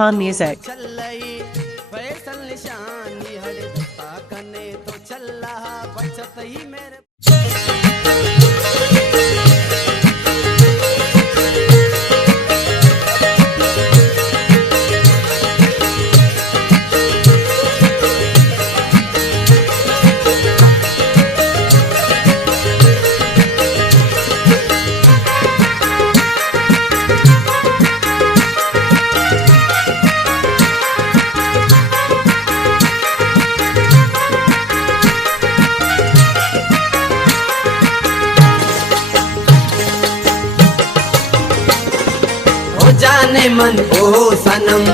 Khan Music. जाने मन ओ सनम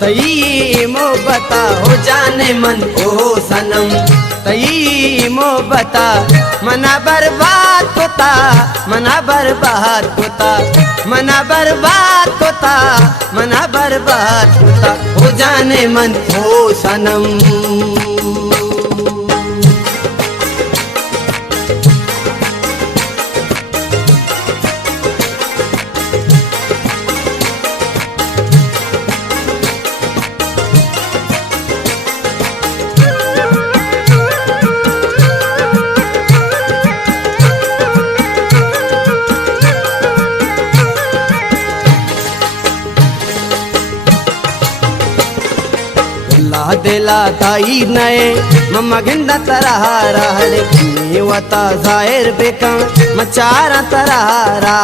तई मोहब्बता हो जाने मन ओ सनम तई मोहब्बता मना बर्बाद होता मना बर्बाद होता मना बर्बाद होता मना बर्बाद होता हो जाने मन ओ सनम दिला ताई नए मम्मा गिंदा तरहारा हड़े वता जाहिर बेका मचारा तरहारा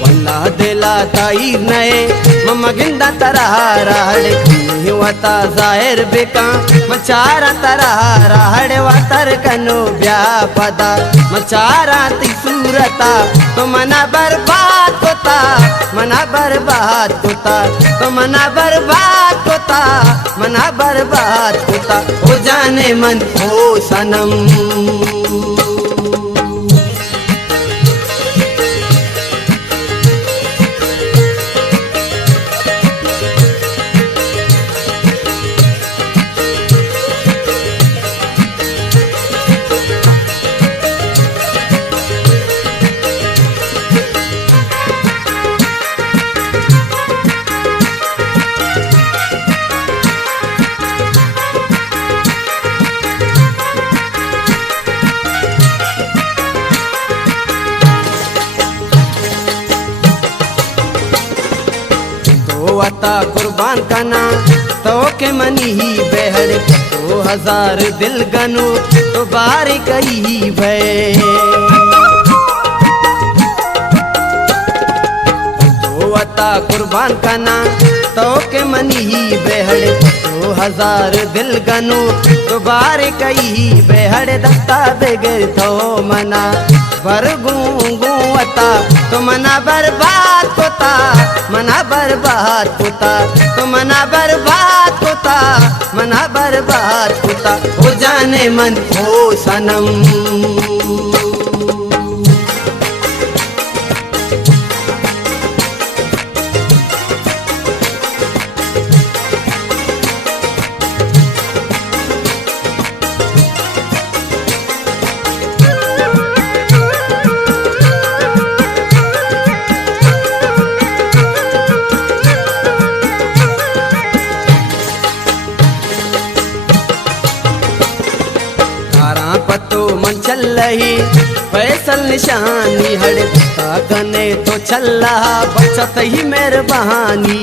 वल्ला दिला ताई नए मम्मा गिंदा तरहारा हड़े वता जाहिर बेका मचारा तरहारा हड़े वातर कनो ब्या पदा मचारा ती सूरता तो मना बर्बाद होता मना बर्बाद होता तो मना बर्बाद होता मना बर्बाद होता हो जाने मन ओ सनम वता कुर्बान कना तो के मनी ही बहड़ तो हजार दिल गनो तो बारी कही भय तो वता कुर्बान कना तो के मनी ही बहड़ तो हजार दिल गनो तो बारी कही बहड़ दत्ता बेगर तो मना बरगूंगू वता तो मना बर्बाद होता मना बर्बाद होता तो मना बर्बाद होता मना बर्बाद होता हो जाने मन ओ सनम पतो मन चल रही फैसल निशानी हड़ता कने तो चल रहा बचत ही मेहरबानी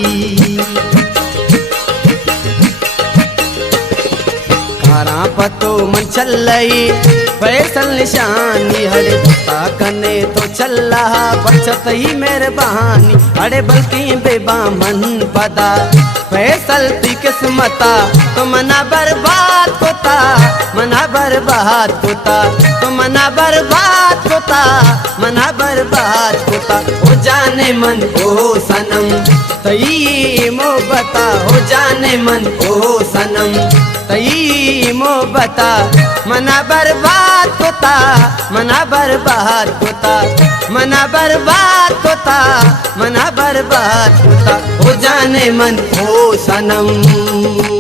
कारा पतो मन चल रही फैसल निशानी हड़ता कने तो चल रहा बचत ही मेहरबानी अरे बल्कि बेबा मन पदा फैसल ती किस्मता तो मना बर्बाद होता मना बर्बाद होता तो मना बर्बाद होता मना बर्बाद होता हो जाने मन ओ सनम तई मोहब्बता हो जाने मन ओ सनम तई मोहब्बता मना बर्बाद होता मना बर्बाद होता मना बर्बाद होता मना बर्बाद होता हो जाने मन ओ सनम